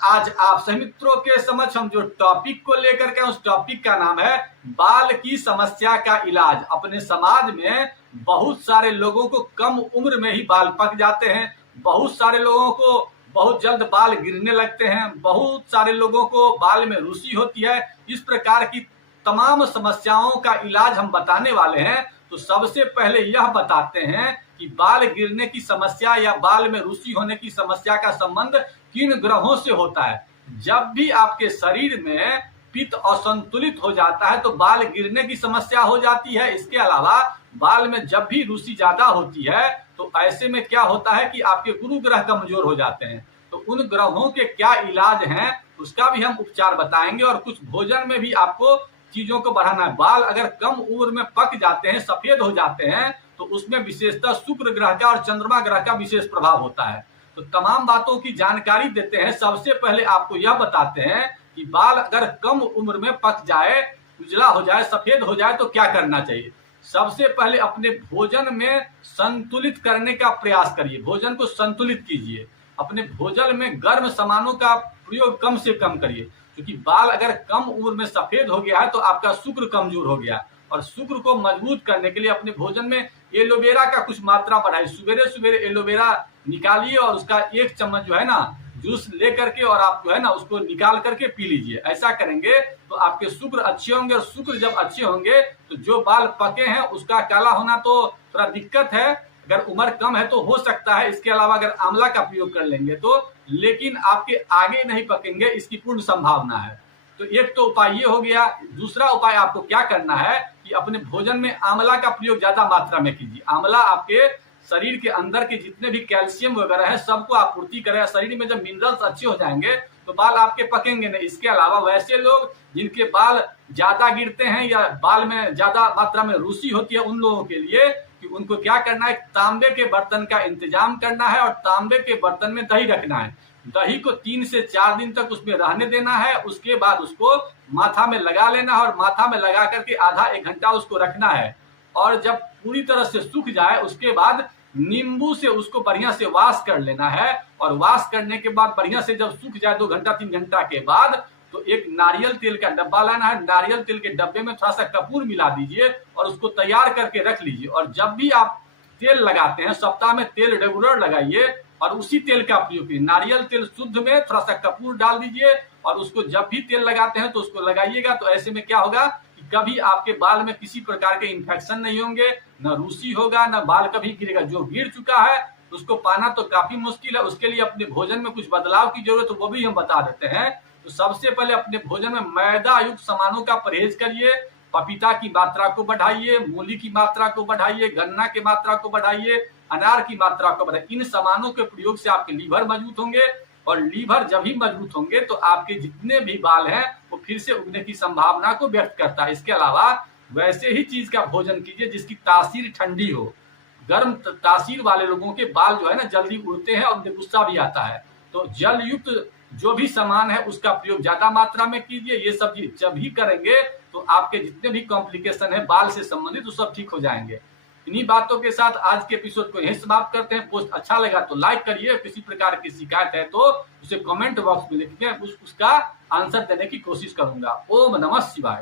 आज आप सभी मित्रों के समक्ष हम जो टॉपिक को लेकर के उस टॉपिक का नाम है बाल की समस्या का इलाज। अपने समाज में बहुत सारे लोगों को कम उम्र में ही बाल पक जाते हैं, बहुत सारे लोगों को बहुत जल्द बाल गिरने लगते हैं, बहुत सारे लोगों को बाल में रूसी होती है। इस प्रकार की तमाम समस्याओं का इलाज हम बताने वाले हैं। तो सबसे पहले यह बताते हैं कि बाल गिरने की समस्या या बाल में रूसी होने की समस्या का संबंध किन ग्रहों से होता है। जब भी आपके शरीर में पित्त असंतुलित हो जाता है तो बाल गिरने की समस्या हो जाती है। इसके अलावा बाल में जब भी रूसी ज्यादा होती है तो ऐसे में क्या होता है कि आपके गुरु ग्रह कमजोर हो जाते हैं। तो उन ग्रहों के क्या इलाज हैं उसका भी हम उपचार बताएंगे और कुछ भोजन में भी आपको चीजों को बढ़ाना है। बाल अगर कम उम्र में पक जाते हैं, सफेद हो जाते हैं, तो उसमें विशेषतः शुक्र ग्रह का और चंद्रमा ग्रह का विशेष प्रभाव होता है। तो तमाम बातों की जानकारी देते हैं। सबसे पहले आपको यह बताते हैं कि बाल अगर कम उम्र में पक जाए, उजला हो जाए, सफेद हो जाए तो क्या करना चाहिए। सबसे पहले अपने भोजन में संतुलित करने का प्रयास करिए, भोजन को संतुलित कीजिए। अपने भोजन में गर्म सामानों का प्रयोग कम से कम करिए, क्योंकि बाल अगर कम उम्र में सफेद हो गया है तो आपका शुक्र कमजोर हो गया। और शुक्र को मजबूत करने के लिए अपने भोजन में एलोवेरा का कुछ मात्रा बढ़ाइए। सुबेरे सुबेरे एलोवेरा निकालिए और उसका 1 चम्मच जो है ना जूस ले करके और आप जो है ना उसको निकाल करके पी लीजिए। ऐसा करेंगे तो आपके शुक्र अच्छे होंगे और शुक्र जब अच्छे होंगे तो जो बाल पके हैं उसका काला होना तो थोड़ा दिक्कत है, अगर उम्र कम है तो हो सकता है। इसके अलावा अगर आंवला का प्रयोग कर लेंगे तो, लेकिन आपके आगे नहीं पकेंगे, इसकी पूर्ण संभावना है। तो एक तो उपाय ये हो गया। दूसरा उपाय आपको क्या करना है कि अपने भोजन में आंवला का प्रयोग ज्यादा मात्रा में कीजिए। आंवला आपके शरीर के अंदर के जितने भी कैल्शियम वगैरह है सबको आपूर्ति करेगा। शरीर में जब मिनरल्स अच्छे हो जाएंगे तो बाल आपके पकेंगे नहीं। इसके अलावा वैसे लोग जिनके बाल ज्यादा गिरते हैं या बाल में ज्यादा मात्रा में रूसी होती है, उन लोगों के लिए कि उनको क्या करना है, तांबे के बर्तन का इंतजाम करना है और तांबे के बर्तन में दही रखना है। दही को 3 से 4 दिन तक उसमें रहने देना है। उसके बाद उसको माथा में लगा लेना है और माथा में लगा करके आधा 1 घंटा उसको रखना है। और जब पूरी तरह से सूख जाए उसके बाद नींबू से उसको बढ़िया से वॉश कर लेना है। और वॉश करने के बाद बढ़िया से जब सूख जाए 2 घंटा 3 घंटा के बाद तो एक नारियल तेल का डब्बा लाना है। नारियल तेल के डब्बे में थोड़ा सा कपूर मिला दीजिए और उसको तैयार करके रख लीजिए। और जब भी आप तेल लगाते हैं सप्ताह में तेल रेगुलर लगाइए और उसी तेल का प्रयोग कीजिए। नारियल तेल शुद्ध में थोड़ा सा कपूर डाल दीजिए और उसको जब भी तेल लगाते हैं तो उसको लगाइएगा। तो ऐसे में क्या होगा कि कभी आपके बाल में किसी प्रकार के इन्फेक्शन नहीं होंगे, न रूसी होगा, न बाल कभी गिरेगा। जो गिर चुका है उसको पाना तो काफी मुश्किल है। उसके लिए अपने भोजन में कुछ बदलाव की जरूरत है, वो भी हम बता देते हैं। तो सबसे पहले अपने भोजन में मैदा युक्त सामानों का परहेज करिए। पपीता की मात्रा को बढ़ाइए, मूली की मात्रा को बढ़ाइए, गन्ना की मात्रा को बढ़ाइए, अनार की मात्रा को बढ़ाइए। इन सामानों के प्रयोग से आपके लीवर मजबूत होंगे और लीवर जब ही मजबूत होंगे तो आपके जितने भी बाल हैं वो फिर से उगने की संभावना को व्यक्त करता है। इसके अलावा वैसे ही चीज का भोजन कीजिए जिसकी तासीर ठंडी हो। गर्म तासीर वाले लोगों के बाल जो है ना जल्दी उड़ते हैं और उनमें गुस्सा भी आता है। तो जल युक्त जो भी सामान है उसका प्रयोग ज्यादा मात्रा में कीजिए। ये सब चीज जब ही करेंगे तो आपके जितने भी कॉम्प्लिकेशन है बाल से संबंधित वो सब ठीक हो जाएंगे। इन्हीं बातों के साथ आज के एपिसोड को यहीं समाप्त करते हैं। पोस्ट अच्छा लगा तो लाइक करिए, किसी प्रकार की शिकायत है तो उसे कमेंट बॉक्स में लिखिए, उसका आंसर देने की कोशिश करूंगा। ओम नमः शिवाय।